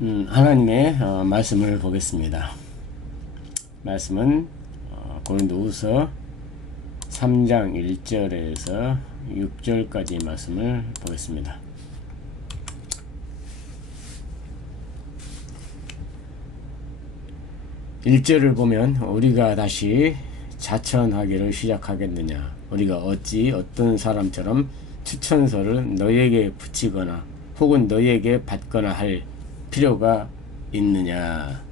하나님의 말씀을 보겠습니다. 말씀은 고린도후서 3장 1절에서 6절까지 말씀을 보겠습니다. (1절을) 보면 우리가 다시 자천하기를 시작하겠느냐, 우리가 어찌 어떤 사람처럼 추천서를 너희에게 붙이거나 혹은 너희에게 받거나 할 필요가 있느냐.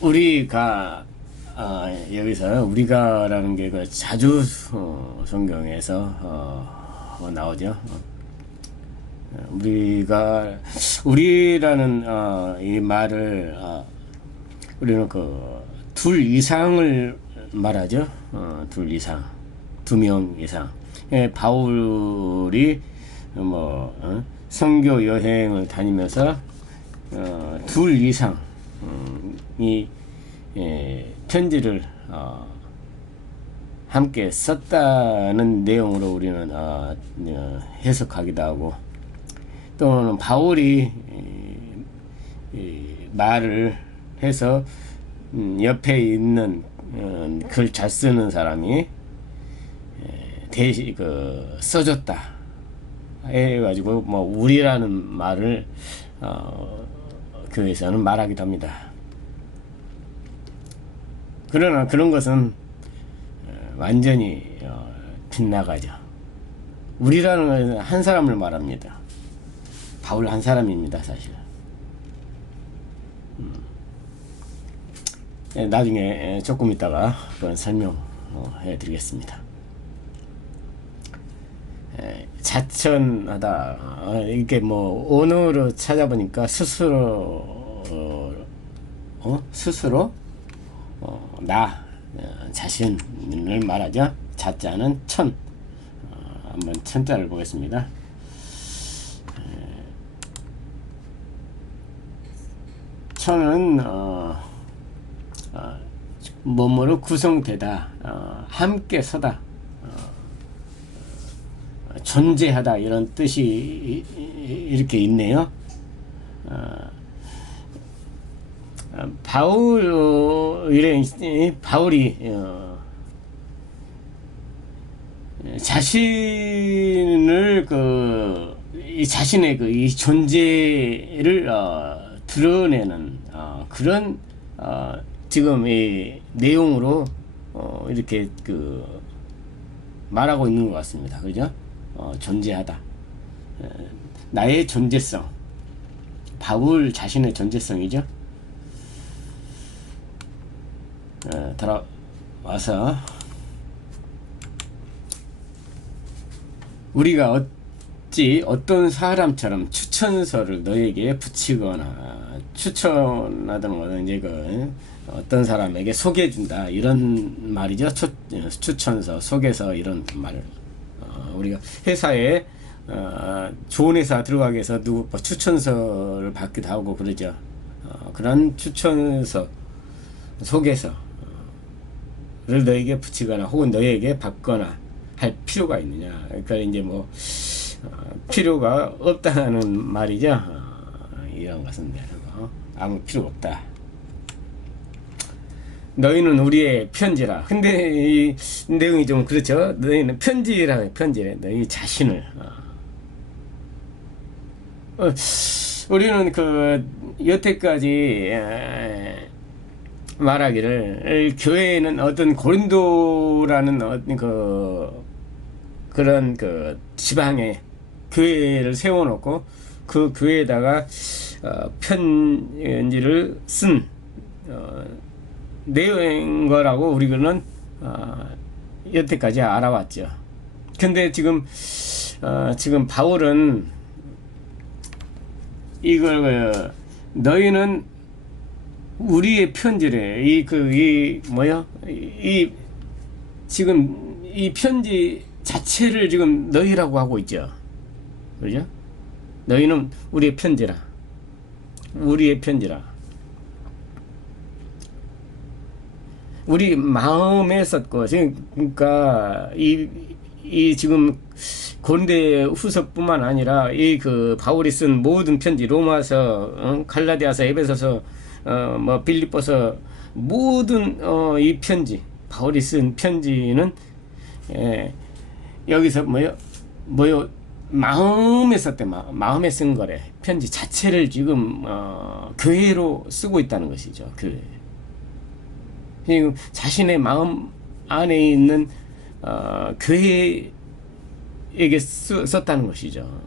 우리가 여기서 우리가라는 게 자주 성경에서 나오죠. 우리라는 이 말을 우리는 둘 이상을 말하죠. 둘 이상, 2명 이상. 바울이 선교 여행을 다니면서 둘 이상 이 편지를 함께 썼다는 내용으로 우리는 해석하기도 하고, 또는 바울이 말을 해서 옆에 있는 글 잘 쓰는 사람이 대신 써줬다 해가지고 우리라는 말을 교회에서는 말하기도 합니다. 그러나 그런 것은 완전히 빗나가죠. 우리라는 것은 한 사람을 말합니다. 바울 한 사람입니다, 사실. 나중에 조금 있다가 그건 설명해 드리겠습니다. 자천하다, 이렇게 언어로 찾아보니까 스스로 나 자신을 말하죠. 자자는 천. 한번 천자를 보겠습니다. 천은 뭐뭐로 구성되다, 함께 서다, 존재하다, 이런 뜻이 이렇게 있네요. 바울이 자신을 자신의 이 존재를 드러내는 그런 지금 이 내용으로 이렇게 말하고 있는 것 같습니다. 그죠? 존재하다, 나의 존재성, 바울 자신의 존재성이죠. 돌아와서 우리가 어찌 어떤 사람처럼 추천서를 너에게 붙이거나, 추천하다는 것은 이제 어떤 사람에게 소개해준다, 이런 말이죠. 추천서, 소개서, 이런 말을 우리가 회사에 좋은 회사 들어가기 위해서 추천서를 받기도 하고 그러죠. 그런 추천서, 소개서를 너에게 붙이거나 혹은 너에게 받거나 할 필요가 있느냐. 그러니까 이제 필요가 없다는 말이죠. 이런 것은 아무 필요가 없다. 너희는 우리의 편지라. 근데 이 내용이 좀 그렇죠. 너희는 편지라, 편지래. 너희 자신을. 우리는 여태까지 말하기를 교회에는 어떤 고린도라는 그런 지방에 교회를 세워놓고 그 교회에다가 편지를 쓴 내용인 거라고 우리는 여태까지 알아왔죠. 근데 지금 바울은 이걸 너희는 우리의 편지래. 지금 이 편지 자체를 지금 너희라고 하고 있죠. 그죠? 너희는 우리의 편지라. 우리의 편지라. 우리 마음에 썼고, 그러니까 이 지금 고린도 후서뿐만 아니라 이 그 바울이 쓴 모든 편지, 로마서, 갈라디아서, 에베소서, 뭐 빌립보서, 모든 이 편지, 바울이 쓴 편지는 여기서 뭐요 마음에 썼대. 마음에 쓴 거래. 편지 자체를 지금 교회로 쓰고 있다는 것이죠. 교회. 지금 자신의 마음 안에 있는 교회에게 썼다는 것이죠.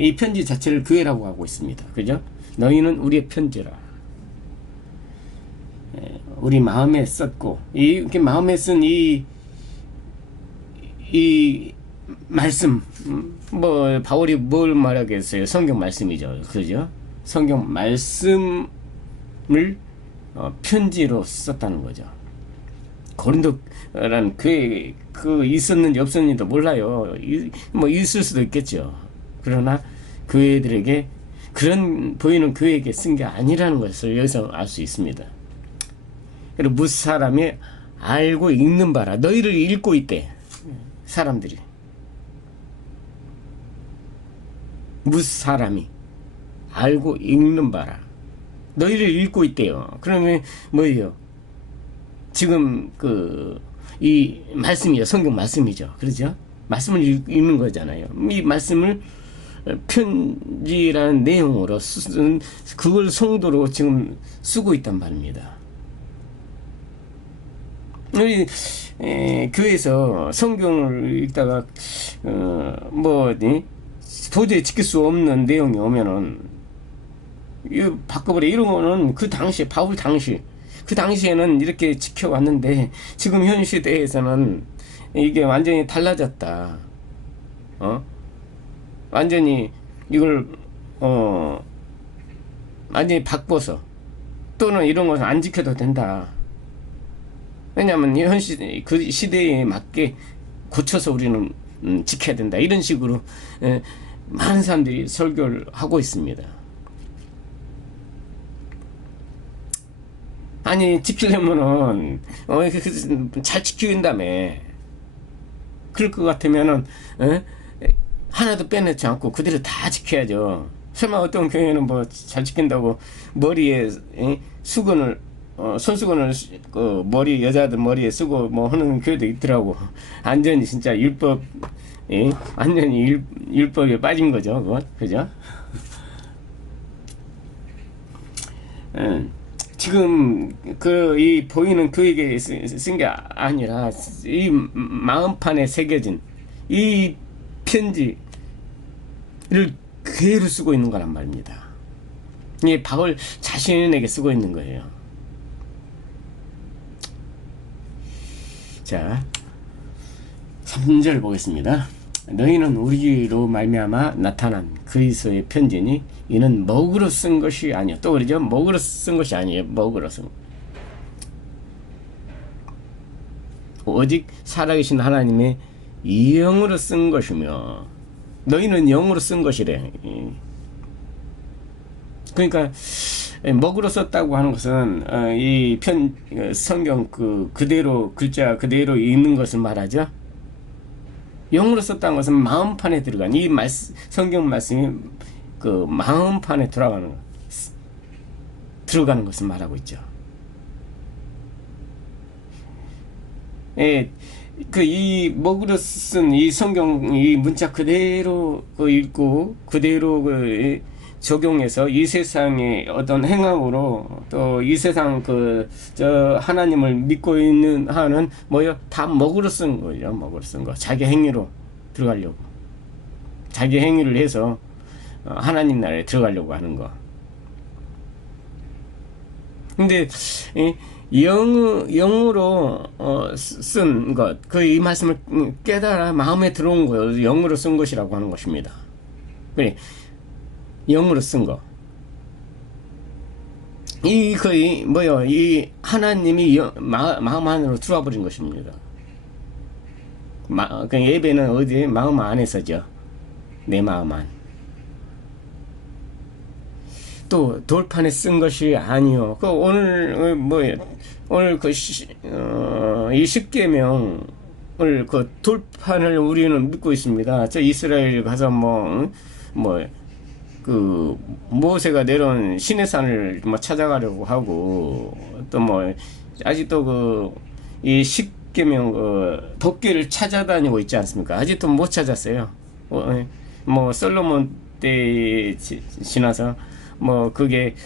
이 편지 자체를 교회라고 하고 있습니다. 그죠? 너희는 우리의 편지라. 우리 마음에 썼고, 이렇게 마음에 쓴 이 말씀, 뭐 바울이 뭘 말하겠어요? 성경 말씀이죠. 그죠? 성경 말씀을 편지로 썼다는 거죠. 고린도라는 교회 그 있었는지 없었는지도 몰라요. 뭐 있을 수도 있겠죠. 그러나 교회들에게 그런 보이는 교회에게 쓴 게 아니라는 것을 여기서 알 수 있습니다. 그리고 무슨 사람이 알고 읽는 바라. 너희를 읽고 있대. 사람들이. 무슨 사람이 알고 읽는 바라. 너희를 읽고 있대요. 그러면 뭐예요? 지금 이 말씀이죠. 성경 말씀이죠. 그렇죠? 말씀을 읽는 거잖아요. 이 말씀을 편지라는 내용으로 쓴 그걸 성도로 지금 쓰고 있단 말입니다. 우리 교회에서 성경을 읽다가 도저히 지킬 수 없는 내용이 오면은 이거 바꿔버려. 이런 거는 그 당시에 바울 당시 그 당시에는 이렇게 지켜왔는데 지금 현 시대에서는 이게 완전히 달라졌다. 완전히 이걸 완전히 바꿔서 또는 이런 것은 안 지켜도 된다. 왜냐하면 현 시대 그 시대에 맞게 고쳐서 우리는 지켜야 된다. 이런 식으로 많은 사람들이 설교를 하고 있습니다. 아니 지키려면은 잘 지킨다며. 그럴 것 같으면은 하나도 빼내지 않고 그대로 다 지켜야죠. 설마 어떤 교회는 뭐 잘 지킨다고 머리에 수건을 손수건을 머리 여자들 머리에 쓰고 뭐 하는 교회도 있더라고. 완전히 진짜 완전히 율법에 빠진 거죠, 그거. 그죠? 지금 이 보이는 교회에 쓴 게 아니라 이 마음판에 새겨진 이 편지를 교회로 쓰고 있는 거란 말입니다. 이 바울 자신에게 쓰고 있는 거예요. 자, 3절 보겠습니다. 너희는 우리로 말미암아 나타난 그리스도의 편지니 이는 먹으로 쓴 것이 아니요. 또 그러죠. 먹으로 쓴 것이 아니에요. 먹으로 쓴 오직 살아계신 하나님의 영으로 쓴 것이며 너희는 영으로 쓴 것이래. 그러니까 먹으로 썼다고 하는 것은 이 성경 그대로 글자 그대로 읽는 것을 말하죠. 영으로 썼다는 것은 마음판에 들어간 이 성경 말씀이 그 마음판에 들어가는 것을 말하고 있죠. 이 먹으로 쓴 이 성경 이 문자 그대로 읽고 그대로 적용해서 이 세상의 어떤 행함으로 또 이 세상 하나님을 믿고 있는 하는 다 먹으로 쓴 거예요. 먹으로 쓴 거. 자기 행위로 들어가려고. 자기 행위를 해서 하나님 나라에 들어가려고 하는 거. 근데 영으로 쓴 것, 이 말씀을 깨달아 마음에 들어온 거예요. 영으로 쓴 것이라고 하는 것입니다. 그래, 영으로 쓴 거. 이 하나님이 마음 안으로 들어와 버린 것입니다. 예배는 어디에? 마음 안에서죠. 내 마음 안. 또 돌판에 쓴 것이 아니요. 오늘 이 십계명을 그 돌판을 우리는 믿고 있습니다. 저 이스라엘 가서 그 모세가 내려온 시내산을 뭐 찾아가려고 하고 또 뭐 아직도 그 이 십계명 그 덮개를 찾아다니고 있지 않습니까? 아직도 못 찾았어요. 뭐 솔로몬 때 지나서 뭐 그게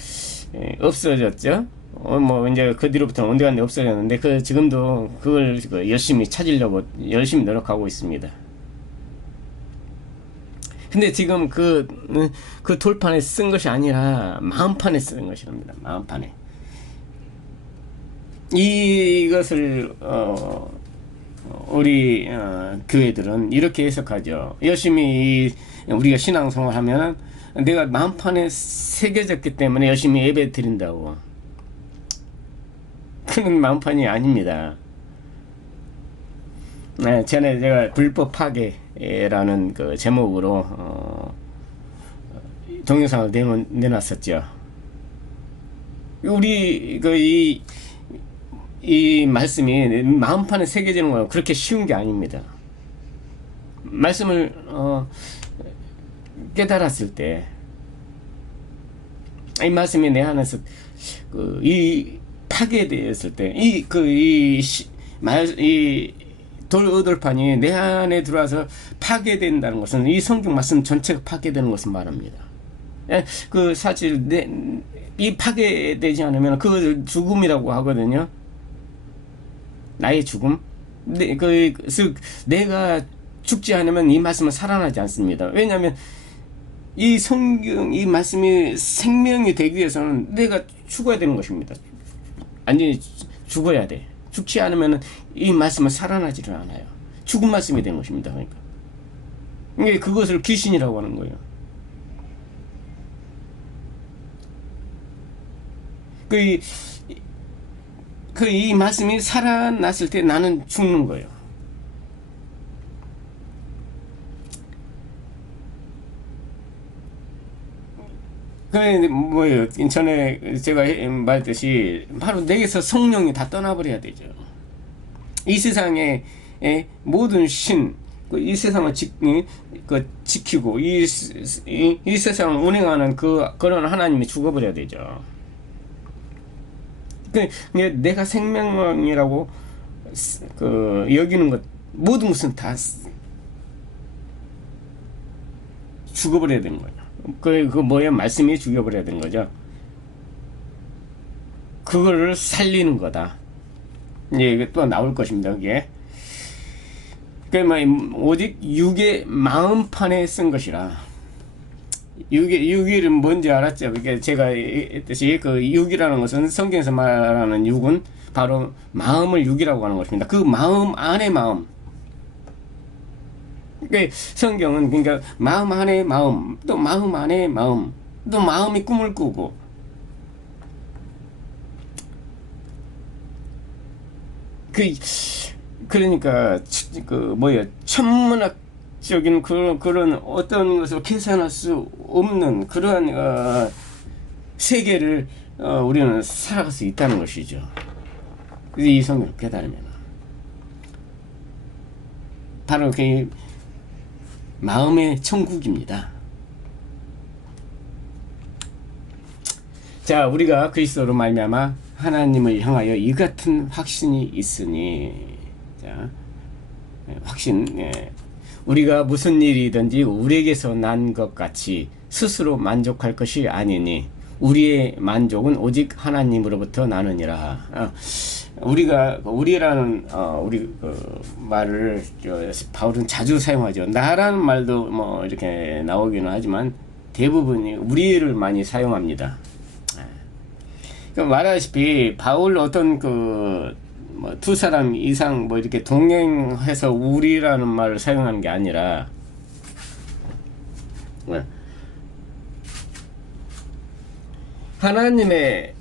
없어졌죠. 뭐 이제 그 뒤로부터는 온데간데 없어졌는데 그 지금도 그걸 열심히 찾으려고 열심히 노력하고 있습니다. 근데 지금 그 돌판에 쓴 것이 아니라 마음판에 쓴 것이랍니다. 마음판에. 이것을 우리 교회들은 이렇게 해석하죠. 열심히 우리가 신앙생활 하면은 내가 마음판에 새겨졌기 때문에 열심히 예배 드린다고. 그런 마음판이 아닙니다. 네, 전에 제가 불법 파괴라는 그 제목으로 동영상을 내놨었죠. 우리 이 말씀이 마음판에 새겨지는 건 그렇게 쉬운 게 아닙니다. 말씀을 깨달았을 때 이 말씀이 내 안에서 이 파괴되었을 때 이 돌판이 내 안에 들어와서 파괴된다는 것은 이 성경 말씀 전체가 파괴되는 것을 말합니다. 그 사실 이 파괴되지 않으면 그것을 죽음이라고 하거든요. 나의 죽음. 내가 죽지 않으면 이 말씀은 살아나지 않습니다. 왜냐하면 이 성경 이 말씀이 생명이 되기 위해서는 내가 죽어야 되는 것입니다. 아니 죽어야 돼. 죽지 않으면 이 말씀은 살아나지를 않아요. 죽은 말씀이 되는 것입니다. 그러니까 그것을 귀신이라고 하는 거예요. 이 말씀이 살아났을 때 나는 죽는 거예요. 그게 뭐예요? 전에 제가 말했듯이 바로 내게서 성령이 다 떠나버려야 되죠. 이 세상의 모든 신, 이 세상을 지키고 이 세상을 운행하는 그런 하나님이 죽어버려야 되죠. 내가 생명이라고 여기는 것 모든 것은 다 죽어버려야 되는 거예요. 말씀이 죽여버려야 되는 거죠. 그거를 살리는 거다. 이게 또 나올 것입니다. 그게. 오직 육의 마음판에 쓴 것이라. 육일은 뭔지 알았죠? 그게 제가 했듯이 육이라는 것은 성경에서 말하는 육은 바로 마음을 육이라고 하는 것입니다. 그 마음 안의 마음. 성경은 그러니까 마음 안에 마음, 또 마음 안에 마음, 또 마음이 꿈을 꾸고 그러니까 천문학적인 그런 어떤 것을 계산할 수 없는 그러한 세계를 우리는 살아갈 수 있다는 것이죠. 이 성경을 깨달으면 바로 그 마음의 천국입니다. 자, 우리가 그리스도로 말미암아 하나님을 향하여 이 같은 확신이 있으니, 자, 확신. 우리가 무슨 일이든지 우리에게서 난 것 같이 스스로 만족할 것이 아니니 우리의 만족은 오직 하나님으로부터 나느니라. 우리라는 말을 바울은 자주 사용하죠. 나라는 말도 뭐 이렇게 나오기는 하지만 대부분이 우리를 많이 사용합니다. 말하다시피 바울 어떤 두 사람 이상 이렇게 동행해서 우리라는 말을 사용하는 게 아니라 하나님의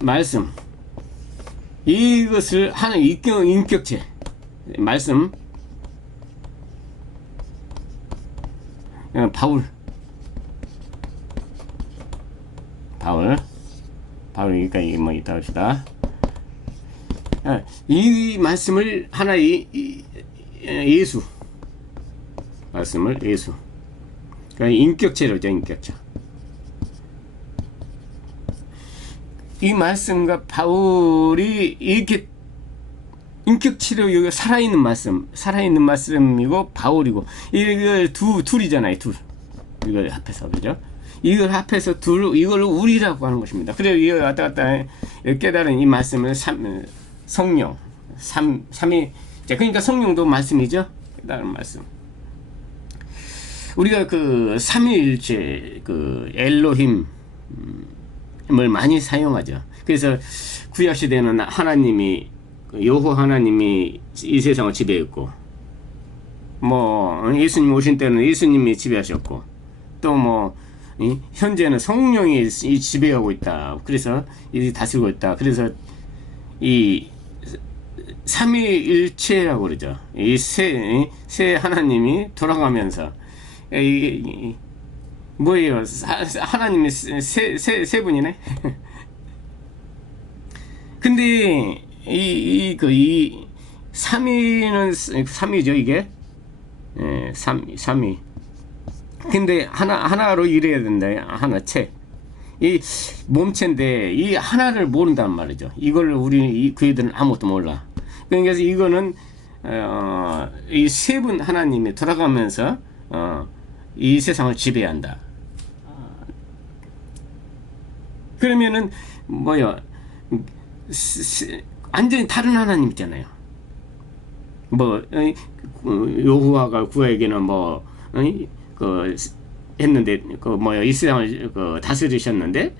말씀, 이것을 하는 인격체 말씀, 바로 여기까지 뭐 이따 합시다. 이 말씀을 하나의 예수 말씀을 예수, 그러니까 인격체로죠. 인격체. 이 말씀과 바울이 이렇게 인격체로 여기 살아있는 말씀이고 바울이고, 이걸 둘이잖아요. 둘. 이걸 합해서, 그죠? 이걸 합해서 이걸 우리라고 하는 것입니다. 그래서 이걸 왔다 갔다 깨달은 이 말씀을 성령, 삼위, 그러니까 성령도 말씀이죠. 깨달은 말씀. 우리가 그 삼위일체, 그 엘로힘을 많이 사용하죠. 그래서 구약 시대는 하나님이, 여호와 하나님이 이 세상을 지배했고, 뭐 예수님 오신 때는 예수님이 지배하셨고, 또 뭐 현재는 성령이 지배하고 있다. 그래서 이 다스리고 있다. 그래서 이 삼위일체라고 그러죠. 이 세 하나님이 돌아가면서, 뭐예요? 하나님이 세 분이네. 근데 이 삼위죠, 이게. 삼위. 근데 하나로 일해야 된다. 하나체. 이 몸체인데 이 하나를 모른단 말이죠. 이걸 그 애들은 아무것도 몰라. 그래서 이거는 이 세 분 하나님이 돌아가면서 이 세상을 지배한다. 그러면은 뭐야? 완전히 다른 하나님 있잖아요. 뭐 여호와가 구에게는 뭐 했는데 이 세상을 다스리셨는데,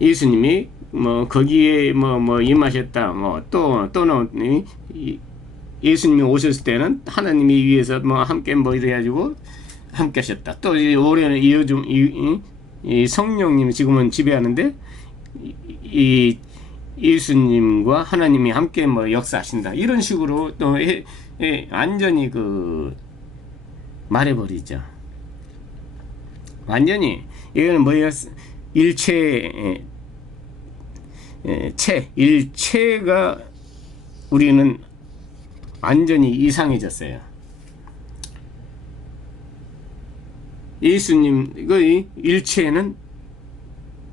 예수님이 뭐 거기에 뭐 임하셨다. 또는 예수님이 오셨을 때는 하나님이 위에서 뭐 함께 뭐 이래가지고 함께 하셨다. 또 올해는 이 성령님이 지금은 지배하는데, 이 예수님과 하나님이 함께 뭐 역사하신다. 이런 식으로 또 완전히 말해버리죠. 완전히 이거는 뭐예요? 일체가 우리는 완전히 이상해졌어요. 예수님 그 일체는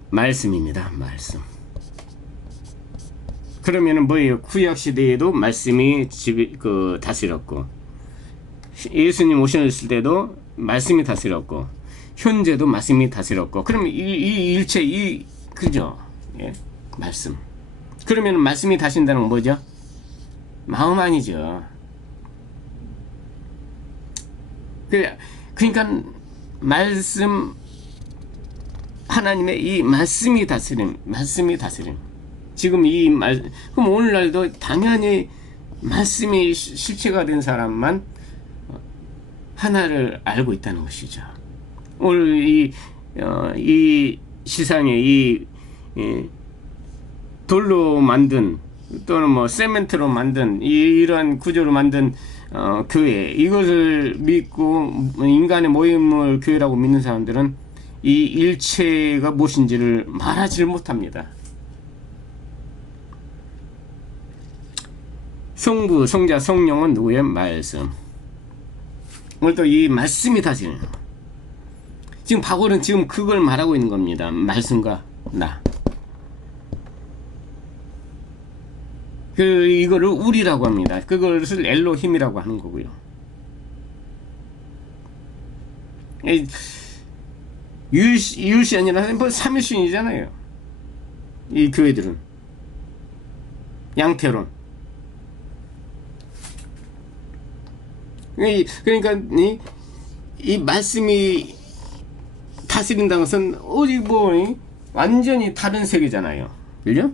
말씀입니다. 말씀. 그러면은 뭐예요? 구약 시대에도 말씀이 다스렸고, 예수님 오셨을 때도 말씀이 다스렸고, 현재도 말씀이 다스렸고, 그러면 이 일체 그죠? 예? 말씀. 그러면 말씀이 다신다는 건 뭐죠? 마음 아니죠. 그러니까 말씀, 하나님의 이 말씀이 다스림. 지금 그럼 오늘날도 당연히 말씀이 실체가 된 사람만 하나를 알고 있다는 것이죠. 오늘 이 시상에 돌로 만든, 또는 뭐 세멘트로 만든 이러한 구조로 만든 교회, 이것을 믿고 인간의 모임을 교회라고 믿는 사람들은 이 일체가 무엇인지를 말하지 못합니다. 성부, 성자, 성령은 누구의 말씀. 오늘 또 이 말씀이 다스리는, 지금 바울은 지금 그걸 말하고 있는 겁니다. 말씀과 나. 이거를 우리라고 합니다. 그것을 엘로힘이라고 하는 거고요. 이웃이 아니라 뭐 삼일신이잖아요. 이 교회들은 양태론. 그러니까 이 말씀이 다스린다는 것은 오직 완전히 다른 세계잖아요. 그죠?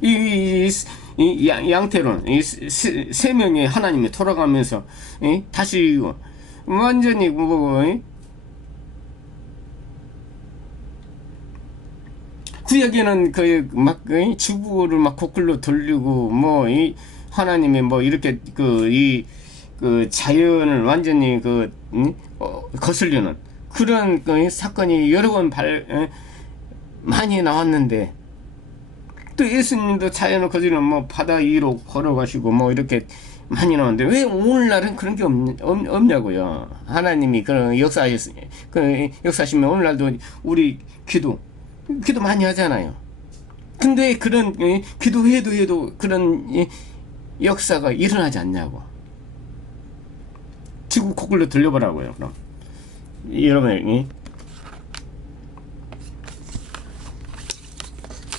이 양태론, 세 명의 하나님이 돌아가면서 다시 완전히 구약에는 주부를 막 거꾸로 돌리고 하나님이 이렇게 자연을 완전히 거슬리는 그런 사건이 여러 번 많이 나왔는데, 또 예수님도 자연을 거지는 뭐 바다 위로 걸어가시고 뭐 이렇게 많이 나오는데 왜 오늘날은 그런 게 없냐고요. 하나님이 그런 역사하시면 오늘날도 우리 기도 많이 하잖아요. 근데 그런 기도해도 그런 역사가 일어나지 않냐고. 지구 코골로 들려보라고요. 그럼 여러분,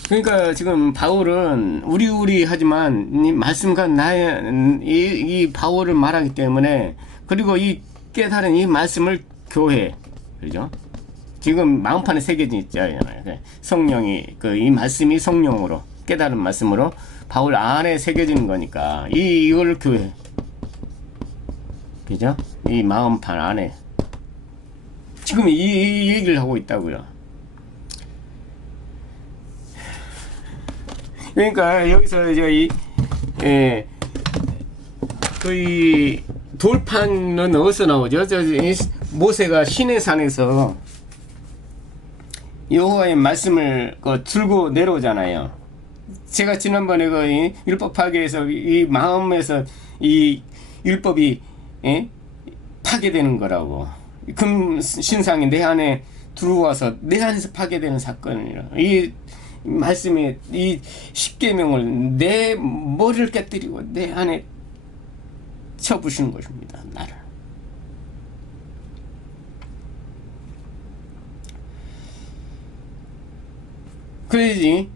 그러니까 지금 바울은 우리 하지만 이 말씀과 나의 이 바울을 말하기 때문에, 그리고 이 깨달은 이 말씀을 교회, 그죠? 지금 마음판에 새겨져 있잖아요. 성령이 이 말씀이 성령으로 깨달은 말씀으로 바울 안에 새겨지는 거니까 이걸 교회, 그죠? 이 마음판 안에 지금 이 얘기를 하고 있다고요. 그러니까 여기서 이제 이 돌판은 어디서 나오죠? 모세가 시내산에서 여호와의 말씀을 들고 내려오잖아요. 제가 지난번에 율법 파괴에서 이 마음에서 이 율법이 파괴되는 거라고. 금 신상이 내 안에 들어와서 내 안에서 파괴되는 사건이라. 이 말씀이 이 십계명을 내 머리를 깨뜨리고 내 안에 쳐부시는 것입니다. 나를. 그래야지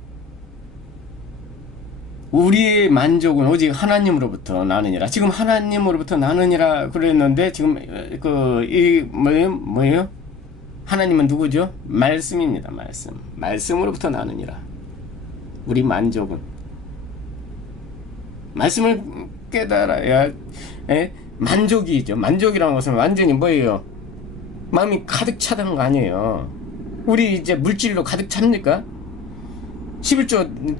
우리의 만족은 오직 하나님으로부터 나느니라. 지금 하나님으로부터 나느니라 그랬는데 지금 뭐예요? 하나님은 누구죠? 말씀입니다. 말씀으로부터 나느니라. 우리 만족은 말씀을 깨달아야 만족이죠. 만족이라는 것은 완전히 뭐예요? 마음이 가득 차다는 거 아니에요. 우리 이제 물질로 가득 찹니까? 11조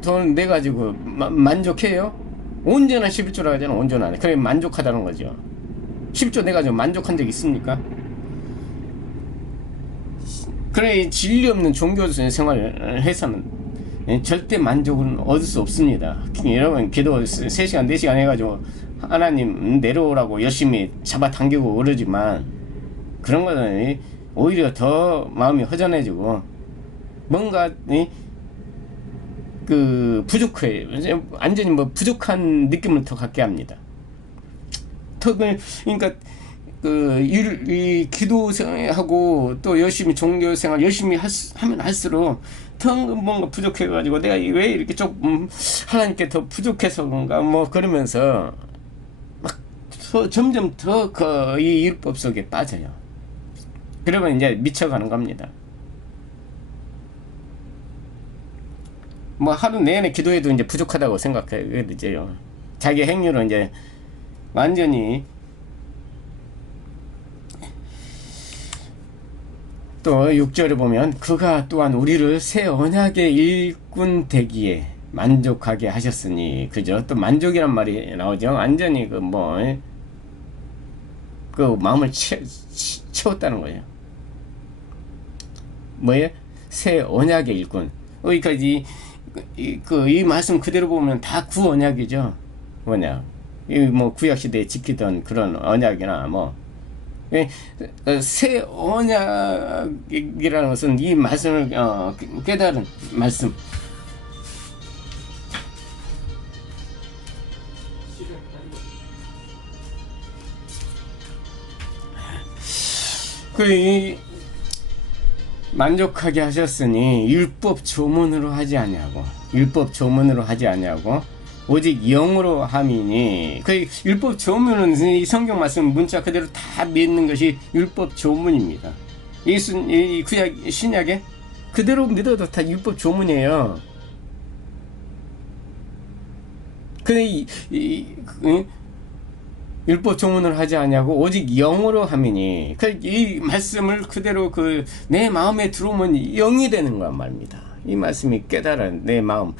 돈 내가지고 만족해요? 온전한 11조라고 하잖아. 온전한. 그래 만족하다는 거죠. 10조 내가지고 만족한 적 있습니까? 그래 진리 없는 종교 생활을 해서는 절대 만족은 얻을 수 없습니다. 여러분 기도 3시간 4시간 해가지고 하나님 내려오라고 열심히 잡아당기고 그러지만 그런 거는 오히려 더 마음이 허전해지고 뭔가 부족해, 완전히 뭐 부족한 느낌을 더 갖게 합니다. 그러니까 이 기도 생활하고 또 열심히 종교 생활 열심히 하면 할수록 더 뭔가 부족해가지고 내가 왜 이렇게 조금 하나님께 더 부족해서 그런가 뭐 그러면서 막 점점 더 이 율법 속에 빠져요. 그러면 이제 미쳐가는 겁니다. 뭐 하루 내내 기도해도 이제 부족하다고 생각해야 되죠. 자기 행위로 이제 완전히 또 6절에 보면 그가 또한 우리를 새 언약의 일꾼 되기에 만족하게 하셨으니, 그죠? 또 만족이란 말이 나오죠. 완전히 마음을 채웠다는 거예요. 뭐예요? 새 언약의 일꾼. 여기까지 이 말씀 그대로 보면 다 구언약이죠. 언약. 뭐 구약 시대에 지키던 그런 언약이나 새 언약이라는 것은 이 말씀을 깨달은 말씀. 만족하게 하셨으니 율법 조문으로 하지 아니하고 오직 영으로 함이니. 율법 조문은 이 성경 말씀 문자 그대로 다 믿는 것이 율법 조문입니다. 이 구약 신약에 그대로 믿어도 다 율법 조문이에요. 근데 율법 조문을 하지 아니하고 오직 영으로 함이니. 이 말씀을 그대로 내 마음에 들어오면 영이 되는 거란 말입니다. 이 말씀이 깨달은 내 마음.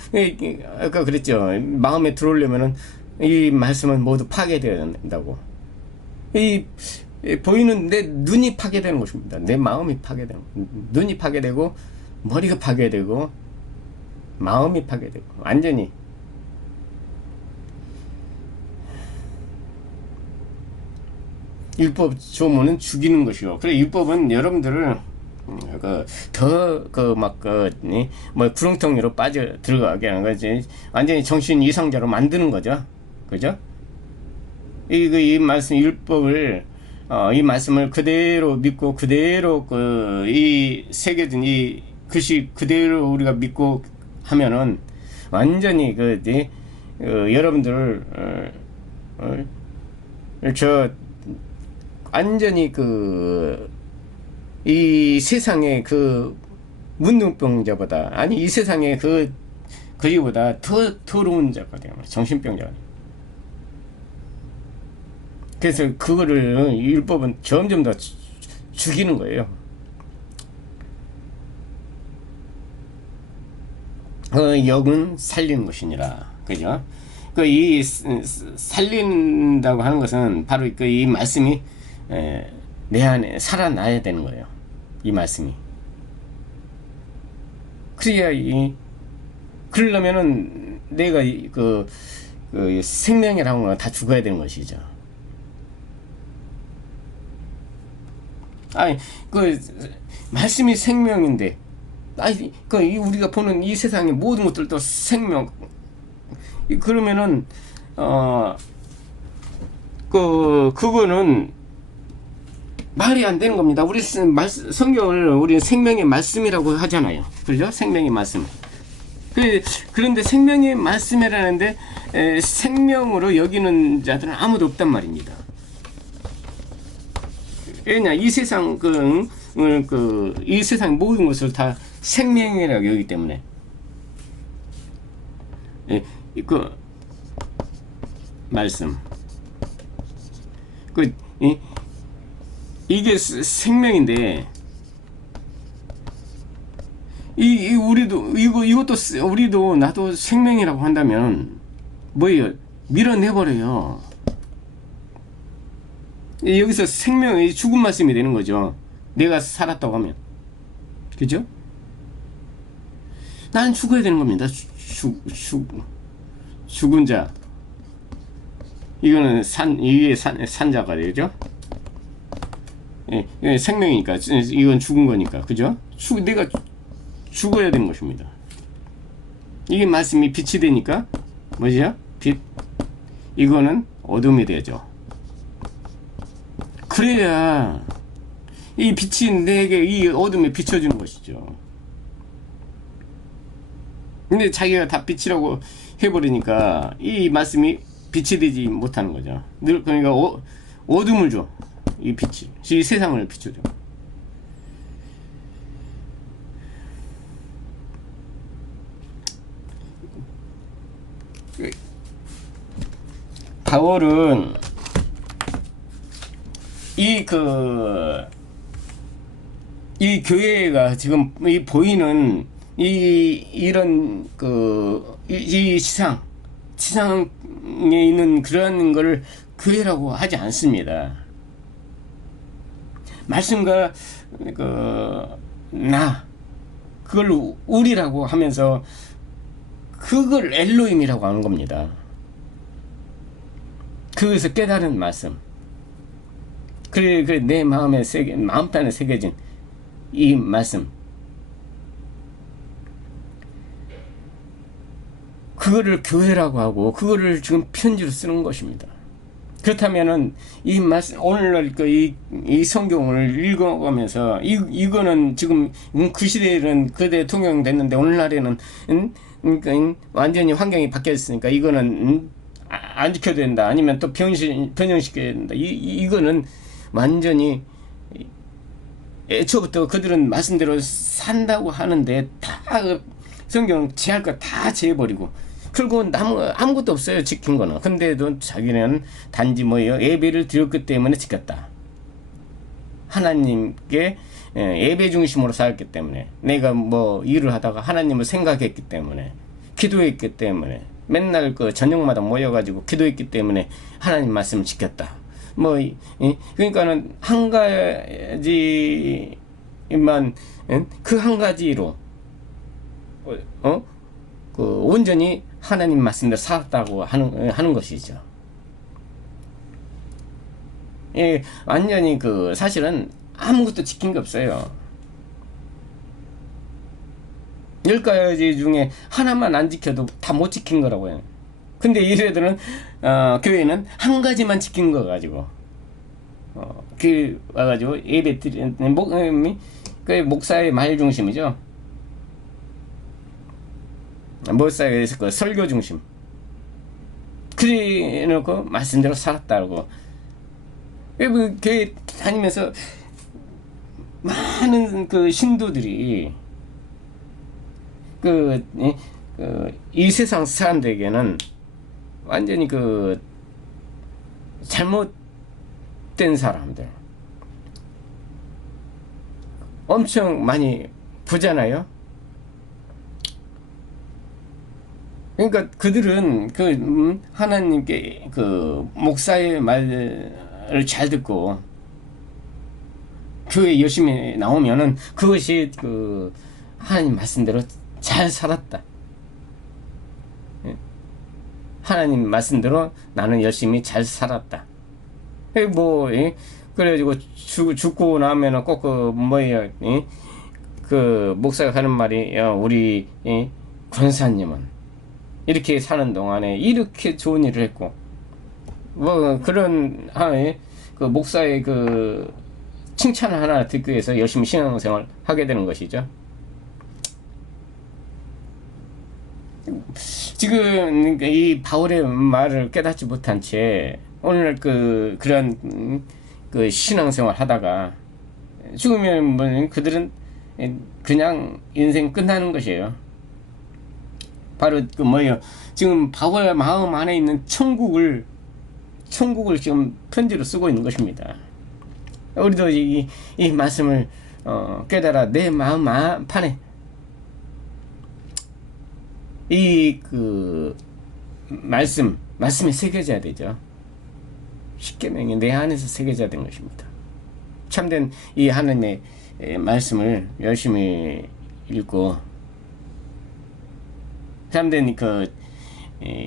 아까 그랬죠. 마음에 들어오려면은 이 말씀은 모두 파괴되어야 된다고. 보이는 내 눈이 파괴되는 것입니다. 내 마음이 파괴되는, 눈이 파괴되고 머리가 파괴되고 마음이 파괴되고 완전히 율법 조문은 죽이는 것이요. 그래 율법은 여러분들을 뭐 구렁텅이로 빠져 들어가게 하는 거지. 완전히 정신 이상자로 만드는 거죠. 그죠? 이 말씀 율법을 이 말씀을 그대로 믿고 그대로 이 새겨진 이 글씨 그대로 우리가 믿고 하면은 완전히 여러분들을 완전히 이 세상의 문둥병자보다 아니 이 세상의 그리보다 더 더러운 자가 돼요. 정신병자가. 그래서 그거를 율법은 점점 더 죽이는 거예요. 영은 살리는 것이니라. 그죠? 이 살린다고 하는 것은 바로 이 말씀이 내 안에 살아나야 되는 거예요. 이 말씀이. 그래야 그러려면은 내가 생명이라는 건 다 죽어야 되는 것이죠. 아니 말씀이 생명인데 아니 우리가 보는 이 세상의 모든 것들도 생명. 그러면은 그거는 말이 안 되는 겁니다. 우리 성경을 우리 생명의 말씀이라고 하잖아요. 그죠? 생명의 말씀. 그런데 생명의 말씀이라는데 생명으로 여기는 자들은 아무도 없단 말입니다. 왜냐? 이 세상 이 세상 모든 것을 다 생명이라고 여기기 때문에. 말씀. 이게 생명인데, 이것도 우리도 나도 생명이라고 한다면, 뭐예요? 밀어내버려요. 여기서 생명이 죽은 말씀이 되는 거죠. 내가 살았다고 하면. 그죠? 난 죽어야 되는 겁니다. 죽은 자. 이거는 이게 산자가 되죠? 예, 생명이니까. 이건 죽은 거니까. 그죠? 내가 죽어야 되는 것입니다. 이게 말씀이 빛이 되니까, 뭐죠? 빛. 이거는 어둠이 되죠. 그래야 이 빛이 내게 이 어둠에 비춰주는 것이죠. 근데 자기가 다 빛이라고 해버리니까 이 말씀이 빛이 되지 못하는 거죠. 그러니까 어둠을 줘. 이 빛이. 이 세상을 비춰줘. 바울은 이 교회가 지금 보이는 이런 이 지상에 있는 그런 걸 교회라고 하지 않습니다. 말씀과 그걸 우리라고 하면서 그걸 엘로힘이라고 하는 겁니다. 그것을 깨달은 말씀. 그래 내 마음에 마음판에 새겨진 이 말씀. 그거를 교회라고 하고 그거를 지금 편지로 쓰는 것입니다. 그렇다면은 이 말씀 오늘날 이 성경을 읽어가면서 이거는 지금 그 시대에는 그대 통용됐는데 오늘날에는 완전히 환경이 바뀌었으니까 이거는 안 지켜야 된다. 아니면 또 변형시켜야 된다. 이거는 완전히 애초부터 그들은 말씀대로 산다고 하는데 다 성경 제할 거 다 제해버리고 그리고 아무것도 없어요. 지킨 거는. 근데도 자기는 단지 예배를 드렸기 때문에 지켰다. 하나님께 예배 중심으로 살았기 때문에 내가 일을 하다가 하나님을 생각했기 때문에 기도했기 때문에 맨날 저녁마다 모여가지고 기도했기 때문에 하나님 말씀을 지켰다. 그러니까는 한 가지만 그 한 가지로 그 온전히 하나님 말씀대로 살았다고 하는 것이죠. 예, 완전히 그 사실은 아무것도 지킨 게 없어요. 10가지 중에 하나만 안 지켜도 다 못 지킨 거라고요. 근데 이래들은 교회는 한 가지만 지킨 거 가지고 교회 와가지고 예배 드리는 그 목사의 말 중심이죠. 목사에서 그 설교 중심. 그래 놓고 말씀대로 살았다고. 교회 다니면서 많은 그 신도들이 이 세상 사람들에게는 완전히 그 잘못된 사람들, 엄청 많이 부잖아요. 그러니까 그들은 하나님께 그 목사의 말을 잘 듣고 교회 열심히 나오면은 그것이 그 하나님 말씀대로 잘 살았다. 하나님 말씀대로 나는 열심히 잘 살았다. 그래가지고 죽고 나면은 꼭 그 목사가 하는 말이, 우리 권사님은 이렇게 사는 동안에 이렇게 좋은 일을 했고, 그런 그 목사의 그 칭찬을 하나 듣기 위해서 열심히 신앙생활 하게 되는 것이죠. 지금 이 바울의 말을 깨닫지 못한 채 오늘 그런 그 신앙생활 하다가 죽으면 그들은 그냥 인생 끝나는 것이에요. 바로 지금 바울 마음 안에 있는 천국을 지금 편지로 쓰고 있는 것입니다. 우리도 이 말씀을 깨달아 내 마음 안판에 그 말씀에 새겨져야 되죠. 십계명이 내 안에서 새겨져야 되는 것입니다. 참된 이 하나님의 말씀을 열심히 읽고 참된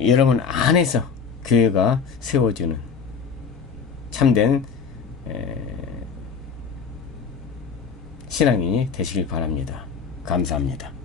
여러분 안에서 교회가 세워주는 참된 신앙이 되시길 바랍니다. 감사합니다.